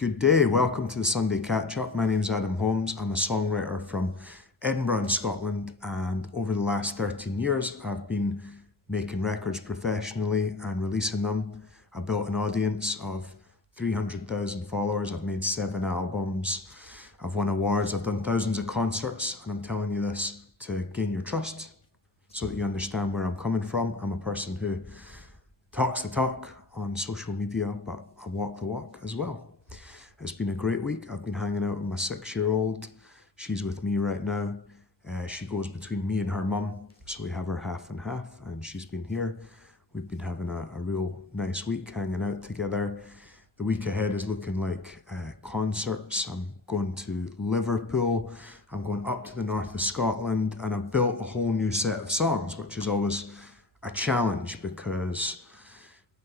Good day, welcome to the Sunday Catch-Up. My name's Adam Holmes. I'm a songwriter from Edinburgh in Scotland, and over the last 13 years I've been making records professionally and releasing them. I built an audience of 300,000 followers. I've made 7 albums. I've won awards. I've done thousands of concerts, and I'm telling you this to gain your trust so that you understand where I'm coming from. I'm a person who talks the talk on social media, but I walk the walk as well. It's been a great week. I've been hanging out with my 6-year-old. She's with me right now. She goes between me and her mum, so we have her half and half, and she's been here. We've been having a real nice week hanging out together. The week ahead is looking like concerts. I'm going to Liverpool. I'm going up to the north of Scotland, and I've built a whole new set of songs, which is always a challenge because,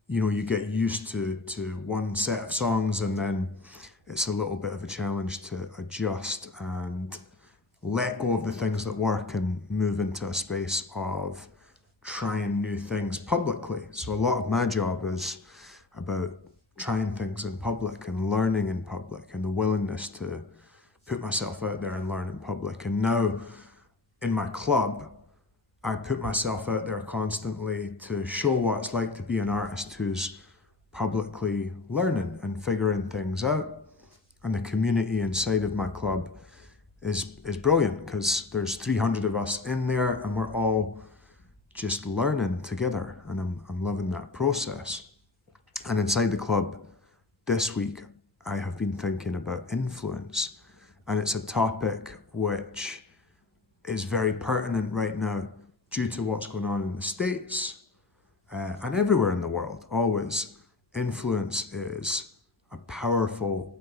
you know, you get used to one set of songs, and then it's a little bit of a challenge to adjust and let go of the things that work and move into a space of trying new things publicly. So a lot of my job is about trying things in public and learning in public and the willingness to put myself out there and learn in public. And now in my club, I put myself out there constantly to show what it's like to be an artist who's publicly learning and figuring things out. And the community inside of my club is brilliant because there's 300 of us in there and we're all just learning together, and I'm loving that process. And inside the club this week, I have been thinking about influence, and it's a topic which is very pertinent right now due to what's going on in the States and everywhere in the world. Always, influence is a powerful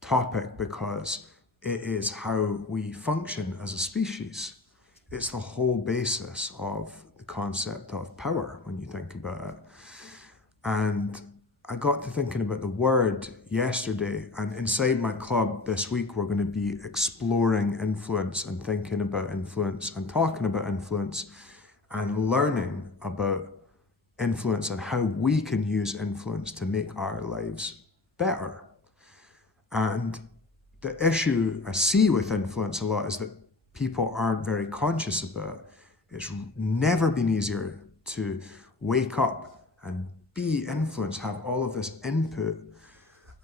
topic because it is how we function as a species. It's the whole basis of the concept of power when you think about it. And I got to thinking about the word yesterday, and inside my club this week we're going to be exploring influence and thinking about influence and talking about influence and learning about influence and how we can use influence to make our lives better. And the issue I see with influence a lot is that people aren't very conscious about it. It's never been easier to wake up and be influenced, have all of this input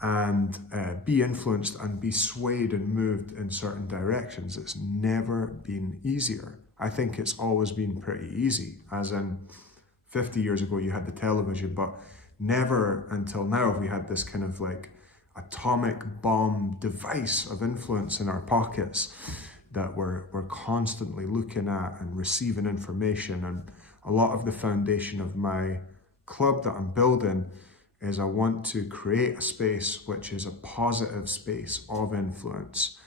and be influenced and be swayed and moved in certain directions. It's never been easier. I think it's always been pretty easy, as in 50 years ago you had the television, but never until now have we had this kind of like atomic bomb device of influence in our pockets that we're constantly looking at and receiving information. And a lot of the foundation of my club that I'm building is I want to create a space which is a positive space of influence.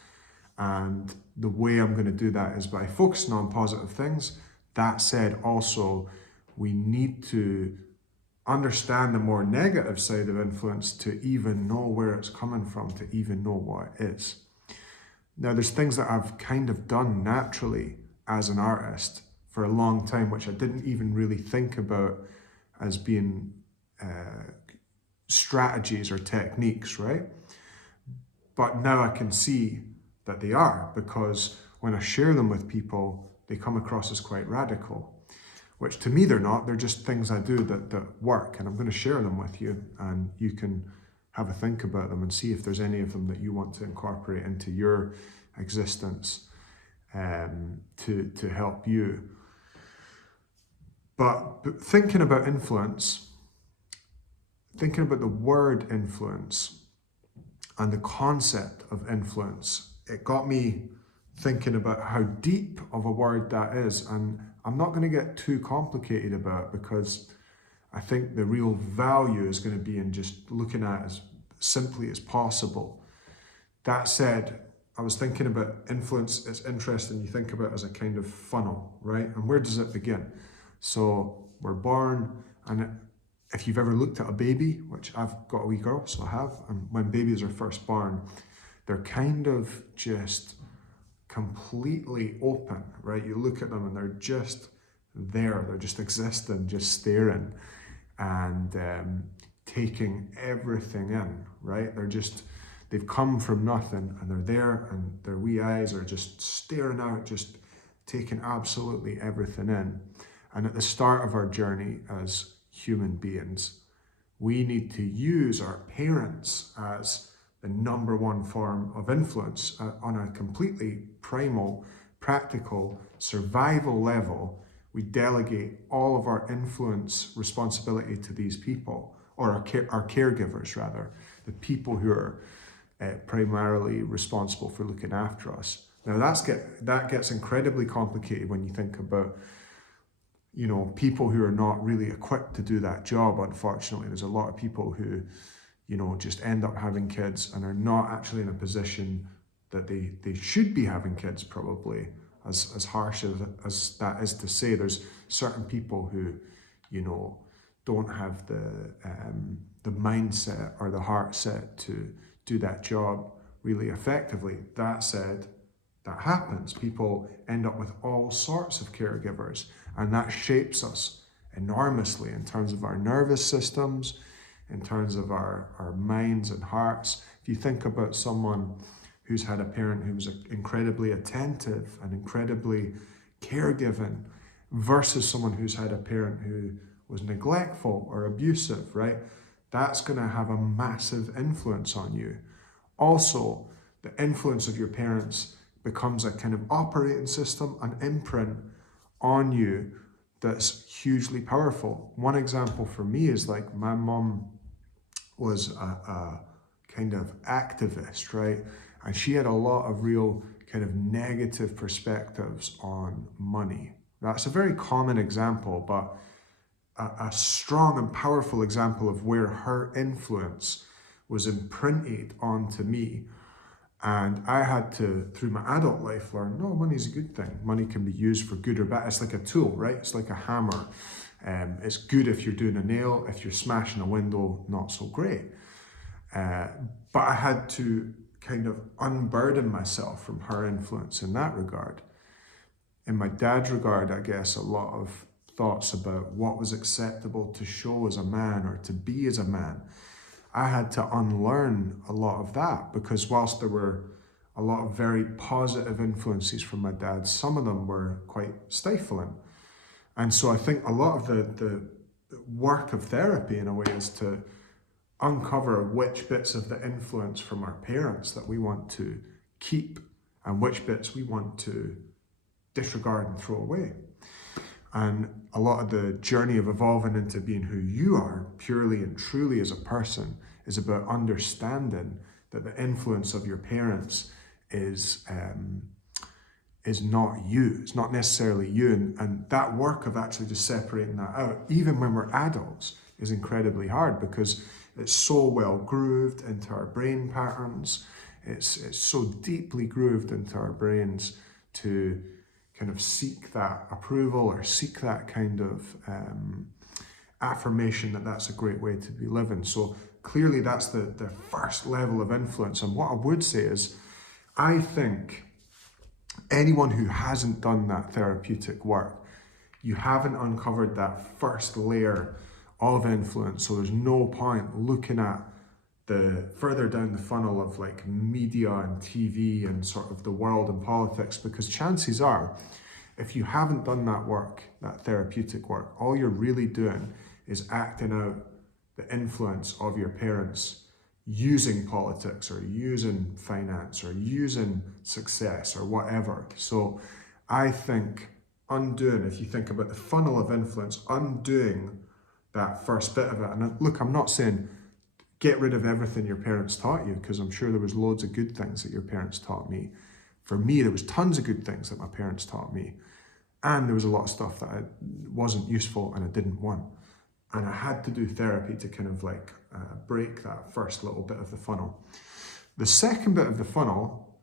And the way I'm going to do that is by focusing on positive things. That said, also, we need to understand the more negative side of influence to even know where it's coming from, to even know what it is. Now, there's things that I've kind of done naturally as an artist for a long time, which I didn't even really think about as being strategies or techniques, right? But now I can see that they are, because when I share them with people, they come across as quite radical. Which to me they're not, they're just things I do that work, and I'm going to share them with you, and you can have a think about them and see if there's any of them that you want to incorporate into your existence to help you. But thinking about influence, thinking about the word influence and the concept of influence, it got me thinking about how deep of a word that is. And I'm not going to get too complicated about it because I think the real value is going to be in just looking at it as simply as possible. That said, I was thinking about influence. It's interesting. You think about it as a kind of funnel, right? And where does it begin? So we're born, and if you've ever looked at a baby, which I've got a wee girl, so I have, and when babies are first born, they're kind of just completely open, right? You look at them and they're just there, they're just existing, just staring. And taking everything in, right? They've come from nothing and they're there and their wee eyes are just staring out, just taking absolutely everything in. And at the start of our journey as human beings, we need to use our parents as the number one form of influence on a completely primal, practical, survival level. We delegate all of our influence responsibility to these people, or our caregivers rather, the people who are primarily responsible for looking after us. Now that gets incredibly complicated when you think about, people who are not really equipped to do that job. Unfortunately, there's a lot of people who, just end up having kids and are not actually in a position that they should be having kids, probably. As harsh as that is to say, there's certain people who, don't have the mindset or the heart set to do that job really effectively. That said, that happens. People end up with all sorts of caregivers, and that shapes us enormously in terms of our nervous systems, in terms of our minds and hearts. If you think about someone who's had a parent who was incredibly attentive and incredibly caregiving versus someone who's had a parent who was neglectful or abusive, right? That's going to have a massive influence on you. Also, the influence of your parents becomes a kind of operating system, an imprint on you that's hugely powerful. One example for me is like my mom was a kind of activist, right? And she had a lot of real kind of negative perspectives on money. That's a very common example, but a strong and powerful example of where her influence was imprinted onto me. And I had to, through my adult life, learn, no, money's a good thing. Money can be used for good or bad. It's like a tool, right? It's like a hammer. It's good if you're doing a nail. If you're smashing a window, not so great. But I had to kind of unburden myself from her influence in that regard. In my dad's regard, I guess a lot of thoughts about what was acceptable to show as a man or to be as a man. I had to unlearn a lot of that, because whilst there were a lot of very positive influences from my dad, some of them were quite stifling. And so I think a lot of the work of therapy in a way is to uncover which bits of the influence from our parents that we want to keep and which bits we want to disregard and throw away. And a lot of the journey of evolving into being who you are purely and truly as a person is about understanding that the influence of your parents is not you. It's not necessarily you. And that work of actually just separating that out, even when we're adults, is incredibly hard because it's so well grooved into our brain patterns. It's so deeply grooved into our brains to kind of seek that approval or seek that kind of affirmation that that's a great way to be living. So clearly that's the first level of influence. And what I would say is, I think anyone who hasn't done that therapeutic work, you haven't uncovered that first layer of influence. So there's no point looking at the further down the funnel of like media and TV and sort of the world and politics, because chances are, if you haven't done that work, that therapeutic work, all you're really doing is acting out the influence of your parents using politics or using finance or using success or whatever. So I think undoing, if you think about the funnel of influence, undoing that first bit of it. And look, I'm not saying get rid of everything your parents taught you, because I'm sure there was loads of good things that your parents taught me. For me, there was tons of good things that my parents taught me. And there was a lot of stuff that wasn't useful and I didn't want. And I had to do therapy to kind of like break that first little bit of the funnel. The second bit of the funnel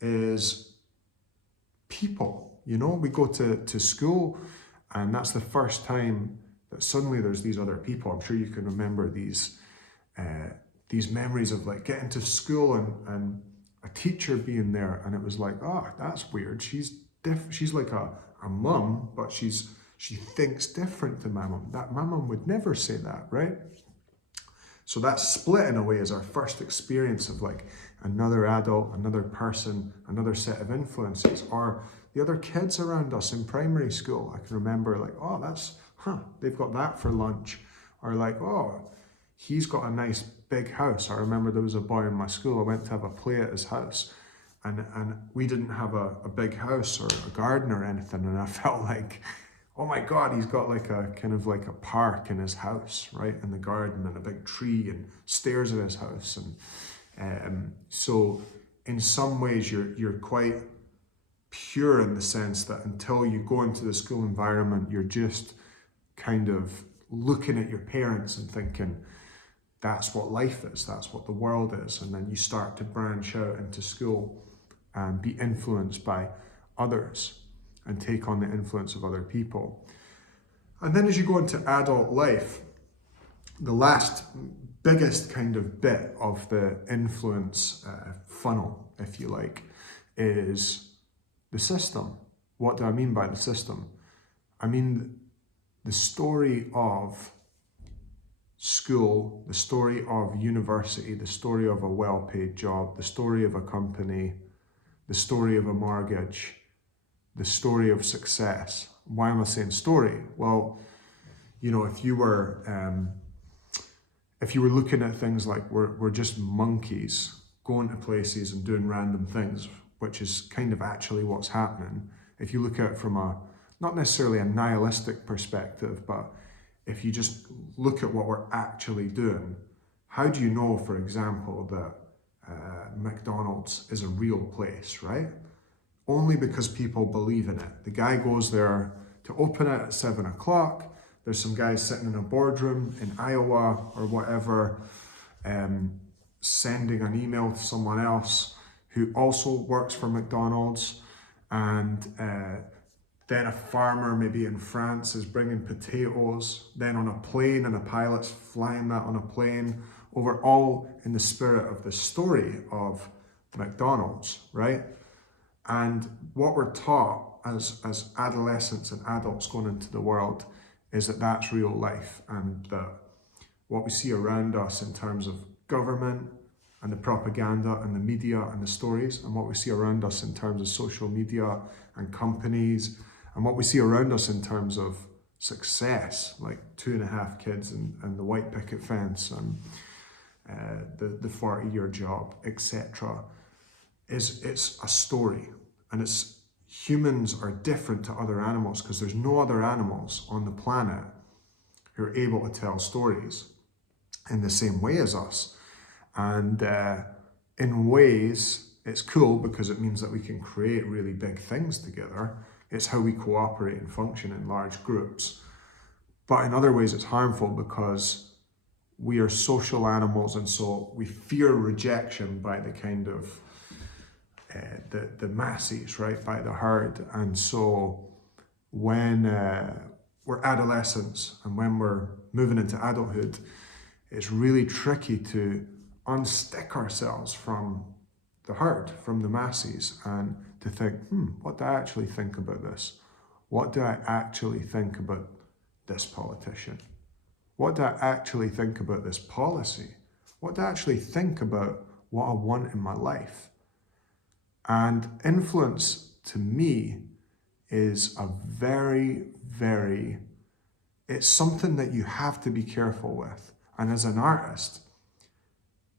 is people. You know, we go to school and that's the first time that suddenly there's these other people. I'm sure you can remember these memories of like getting to school and a teacher being there, and it was like, oh, that's weird. She's like a mum, but she thinks different to my mum. That my mum would never say that, right? So that split in a way is our first experience of like another adult, another person, another set of influences, or the other kids around us in primary school. I can remember like, oh, they've got that for lunch. Or like, oh, he's got a nice big house. I remember there was a boy in my school, I went to have a play at his house, and we didn't have a big house or a garden or anything, and I felt like, oh my God, he's got like a kind of like a park in his house, right? In the garden, and a big tree and stairs in his house. And so in some ways you're quite pure in the sense that until you go into the school environment, you're just kind of looking at your parents and thinking, that's what life is, that's what the world is. And then you start to branch out into school and be influenced by others and take on the influence of other people. And then as you go into adult life, the last biggest kind of bit of the influence funnel, if you like, is the system. What do I mean by the system? I mean the story of school, the story of university, the story of a well-paid job, the story of a company, the story of a mortgage, the story of success. Why am I saying story? Well, you know, if you were looking at things like we're just monkeys going to places and doing random things, which is kind of actually what's happening. If you look at it from a, not necessarily a nihilistic perspective, but if you just look at what we're actually doing, how do you know, for example, that McDonald's is a real place, right? Only because people believe in it. The guy goes there to open it at 7 o'clock. There's some guys sitting in a boardroom in Iowa or whatever, sending an email to someone else who also works for McDonald's, and then a farmer maybe in France is bringing potatoes, then on a plane, and a pilot's flying that on a plane over, all in the spirit of the story of McDonald's, right? And what we're taught as adolescents and adults going into the world is that that's real life, and that what we see around us in terms of government and the propaganda and the media and the stories, and what we see around us in terms of social media and companies, and what we see around us in terms of success, like 2.5 kids and the white picket fence and the 40-year job, etc., it's a story. And it's, humans are different to other animals because there's no other animals on the planet who are able to tell stories in the same way as us. And in ways, it's cool because it means that we can create really big things together. It's how we cooperate and function in large groups. But in other ways, it's harmful because we are social animals, and so we fear rejection by the kind of the masses, right, by the herd. And so when we're adolescents and when we're moving into adulthood, it's really tricky to unstick ourselves from the herd, from the masses, and to think, what do I actually think about this? What do I actually think about this politician? What do I actually think about this policy? What do I actually think about what I want in my life? And influence, to me, is a it's something that you have to be careful with. And as an artist,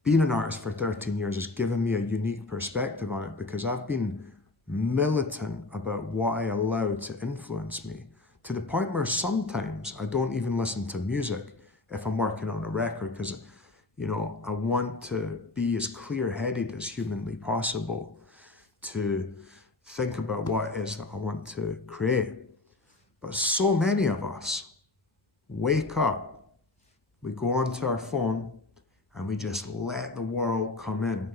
being an artist for 13 years has given me a unique perspective on it, because I've been militant about what I allow to influence me, to the point where sometimes I don't even listen to music if I'm working on a record, because, you know, I want to be as clear-headed as humanly possible to think about what it is that I want to create. But so many of us wake up, we go onto our phone, and we just let the world come in.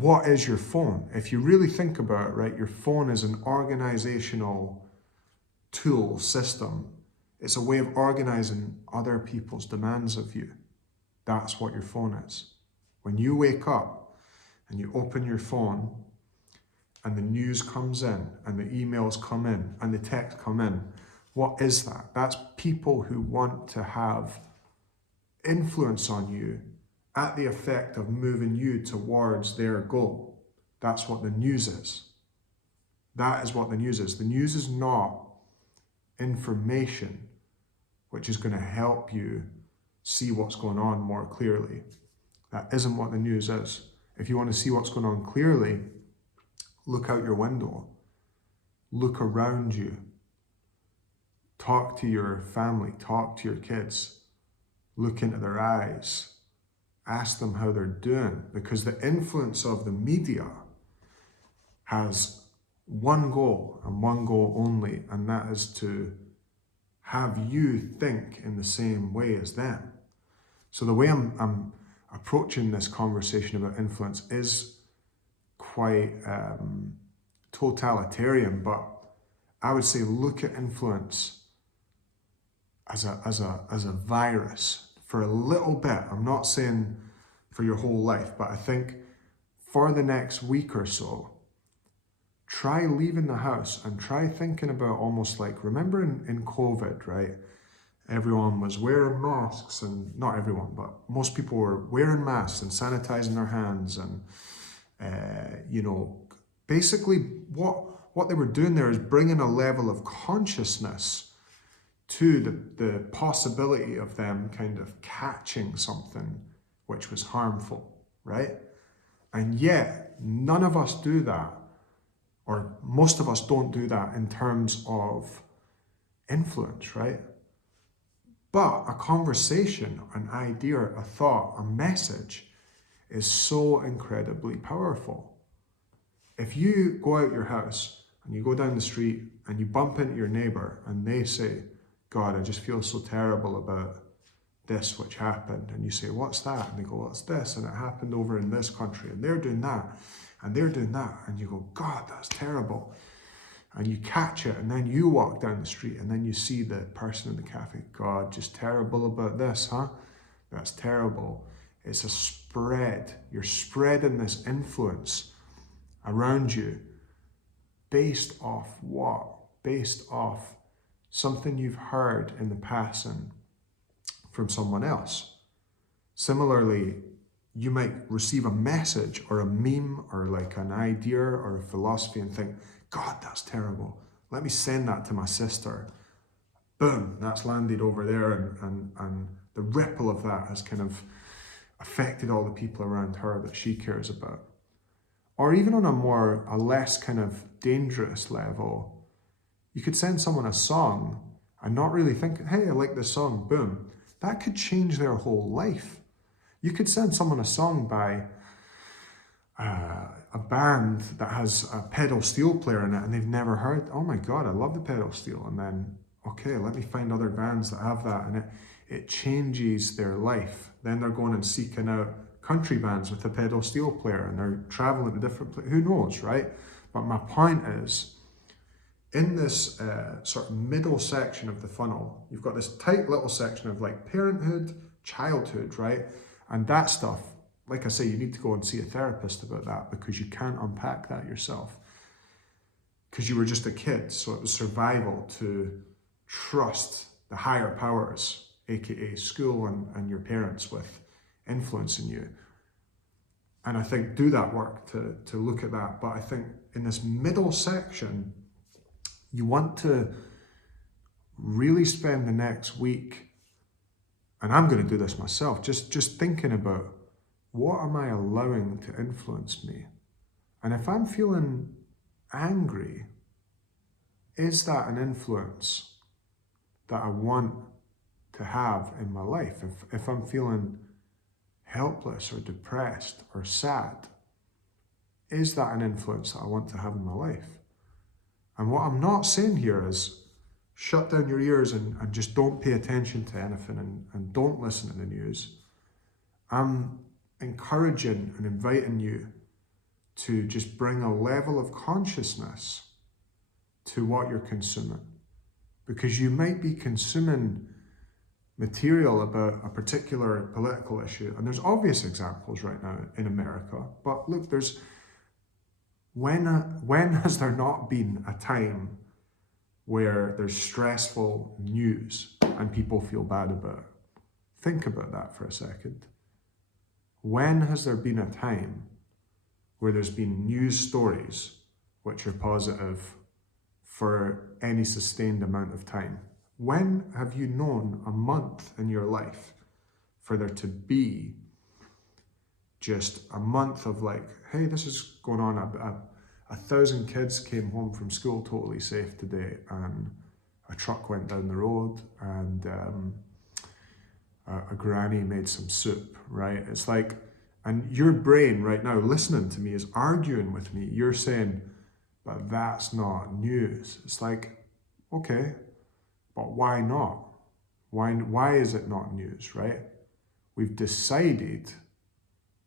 What is your phone? If you really think about it, right, your phone is an organizational tool, system. It's a way of organizing other people's demands of you. That's what your phone is. When you wake up and you open your phone and the news comes in and the emails come in and the texts come in, what is that? That's people who want to have influence on you at the effect of moving you towards their goal. That's what the news is. That is what the news is. The news is not information which is going to help you see what's going on more clearly. That isn't what the news is. If you want to see what's going on clearly, look out your window. Look around you. Talk to your family. Talk to your kids. Look into their eyes. Ask them how they're doing. Because the influence of the media has one goal and one goal only, and that is to have you think in the same way as them. So the way I'm approaching this conversation about influence is quite totalitarian, but I would say look at influence as a virus for a little bit. I'm not saying for your whole life, but I think for the next week or so, try leaving the house and try thinking about almost like, remember in COVID, right? Everyone was wearing masks, and not everyone, but most people were wearing masks and sanitizing their hands. And, basically what they were doing there is bringing a level of consciousness to the possibility of them kind of catching something which was harmful, right? And yet, none of us do that, or most of us don't do that in terms of influence, right? But a conversation, an idea, a thought, a message is so incredibly powerful. If you go out your house and you go down the street and you bump into your neighbor and they say, God, I just feel so terrible about this which happened. And you say, what's that? And they go, well, it's this, and it happened over in this country, and they're doing that, and they're doing that. And you go, God, that's terrible. And you catch it, and then you walk down the street, and then you see the person in the cafe, God, just terrible about this, huh? That's terrible. It's a spread. You're spreading this influence around you based off what? Based off something you've heard in the passing from someone else. Similarly, you might receive a message or a meme or like an idea or a philosophy and think, God, that's terrible. Let me send that to my sister. Boom, that's landed over there, and the ripple of that has kind of affected all the people around her that she cares about. Or even on a less kind of dangerous level, you could send someone a song and not really think, hey, I like this song, boom. That could change their whole life. You could send someone a song by a band that has a pedal steel player in it and they've never heard, oh my God, I love the pedal steel. And then, okay, let me find other bands that have that. And it changes their life. Then they're going and seeking out country bands with a pedal steel player and they're traveling to different places. Who knows, right? But my point is, in this sort of middle section of the funnel, you've got this tight little section of like parenthood, childhood, right? And that stuff, like I say, you need to go and see a therapist about that because you can't unpack that yourself. Because you were just a kid, so it was survival to trust the higher powers, aka school and your parents, with influencing you. And I think do that work to look at that. But I think in this middle section, you want to really spend the next week, and I'm going to do this myself, just thinking about what am I allowing to influence me? And if I'm feeling angry, is that an influence that I want to have in my life? If I'm feeling helpless or depressed or sad, is that an influence that I want to have in my life? And what I'm not saying here is shut down your ears and just don't pay attention to anything and don't listen to the news. I'm encouraging and inviting you to just bring a level of consciousness to what you're consuming. Because you might be consuming material about a particular political issue, and there's obvious examples right now in America, but look, when has there not been a time where there's stressful news and people feel bad about it? Think about that for a second. When has there been a time where there's been news stories which are positive for any sustained amount of time? When have you known a month in your life for there to be just a month of like, hey, this is going on. 1,000 kids came home from school totally safe today, and a truck went down the road, and a granny made some soup, right? It's like, and your brain right now listening to me is arguing with me. You're saying, but that's not news. It's like, okay, but why not? Why is it not news, right? We've decided,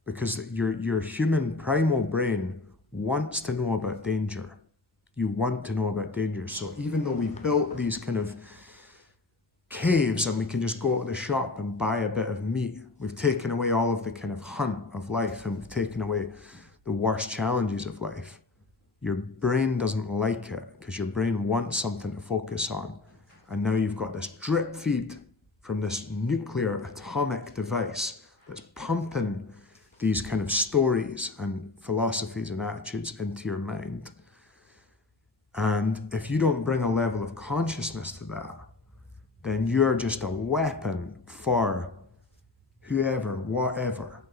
because your human primal brain wants to know about danger. You want to know about danger. So even though we built these kind of caves and we can just go to the shop and buy a bit of meat, we've taken away all of the kind of hunt of life, and we've taken away the worst challenges of life. Your brain doesn't like it because your brain wants something to focus on. And now you've got this drip feed from this nuclear atomic device that's pumping these kind of stories and philosophies and attitudes into your mind. And if you don't bring a level of consciousness to that, then you're just a weapon for whoever, whatever.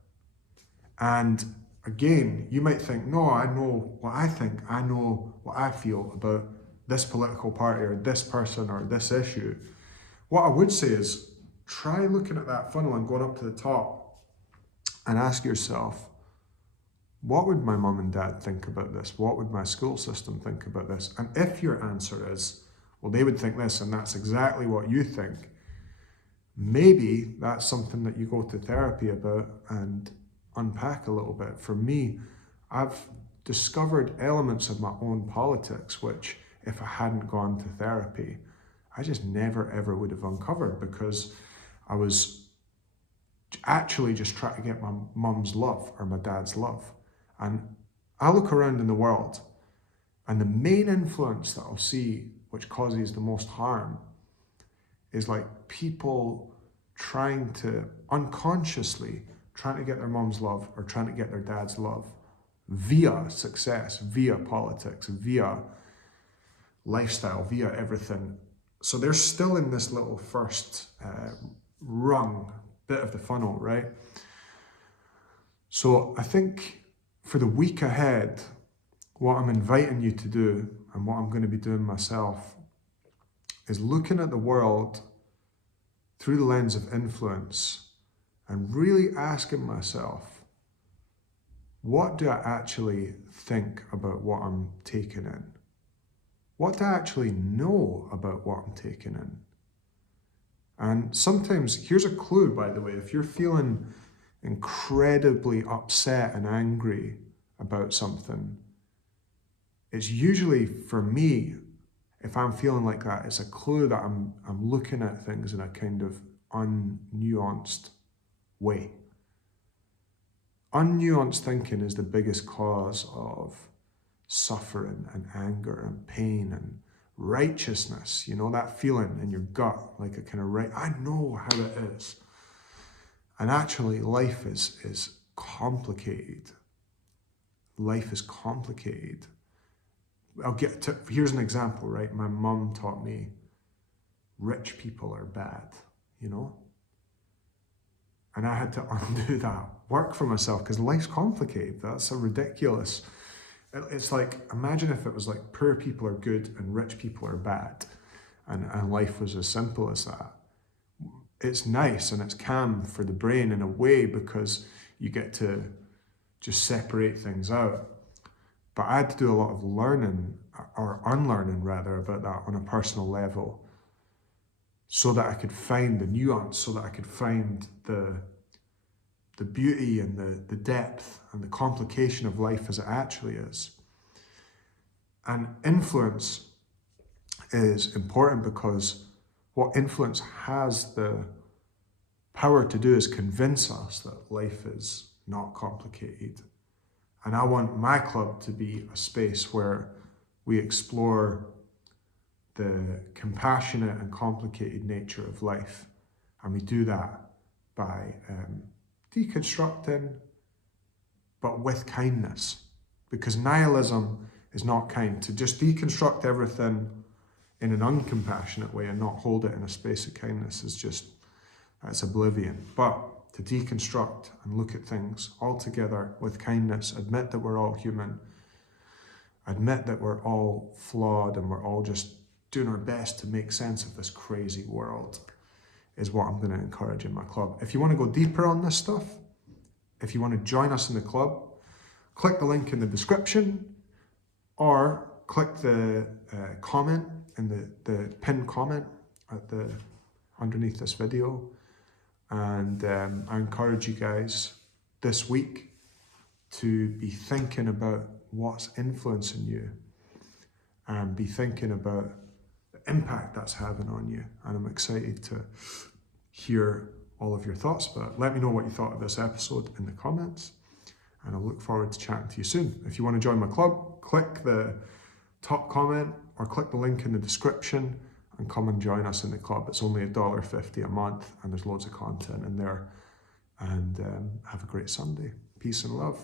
And again, you might think, no, I know what I think, I know what I feel about this political party or this person or this issue. What I would say is, try looking at that funnel and going up to the top and ask yourself, what would my mum and dad think about this? What would my school system think about this? And if your answer is, well, they would think this, and that's exactly what you think, maybe that's something that you go to therapy about and unpack a little bit. For me, I've discovered elements of my own politics, which if I hadn't gone to therapy, I just never ever would have uncovered, because I was actually just trying to get my mum's love or my dad's love. And I look around in the world, and the main influence that I'll see which causes the most harm is like people trying to unconsciously trying to get their mum's love or trying to get their dad's love via success, via politics, via lifestyle, via everything. So they're still in this little first rung bit of the funnel, right? So I think for the week ahead, what I'm inviting you to do, and what I'm going to be doing myself, is looking at the world through the lens of influence and really asking myself, what do I actually think about what I'm taking in? What do I actually know about what I'm taking in? And sometimes, here's a clue, by the way, if you're feeling incredibly upset and angry about something, it's usually, for me, if I'm feeling like that, it's a clue that I'm looking at things in a kind of unnuanced way. Unnuanced thinking is the biggest cause of suffering and anger and pain and righteousness. You know, that feeling in your gut, like a kind of right, I know how it is. And actually, life is complicated. Life is complicated. Here's an example, right? My mum taught me rich people are bad, you know? And I had to undo that, work for myself, because life's complicated. That's a ridiculous, it's like, imagine if it was like poor people are good and rich people are bad, and life was as simple as that. It's nice and it's calm for the brain in a way, because you get to just separate things out. But I had to do a lot of learning, or unlearning rather, about that on a personal level, so that I could find the nuance, so that I could find the beauty and the depth and the complication of life as it actually is. And influence is important, because what influence has the power to do is convince us that life is not complicated. And I want my club to be a space where we explore the compassionate and complicated nature of life. And we do that by deconstructing, but with kindness. Because nihilism is not kind. To just deconstruct everything in an uncompassionate way and not hold it in a space of kindness is just, that's oblivion. But to deconstruct and look at things all together with kindness, admit that we're all human, admit that we're all flawed and we're all just doing our best to make sense of this crazy world, is what I'm going to encourage in my club. If you want to go deeper on this stuff, if you want to join us in the club, click the link in the description or click the comment in the pinned comment at underneath this video. And I encourage you guys this week to be thinking about what's influencing you and be thinking about the impact that's having on you. And I'm excited to hear all of your thoughts about it. Let me know what you thought of this episode in the comments, and I'll look forward to chatting to you soon. If you want to join my club, click the top comment or click the link in the description and come and join us in the club. It's only $1.50 a month and there's loads of content in there. And have a great Sunday. Peace and love.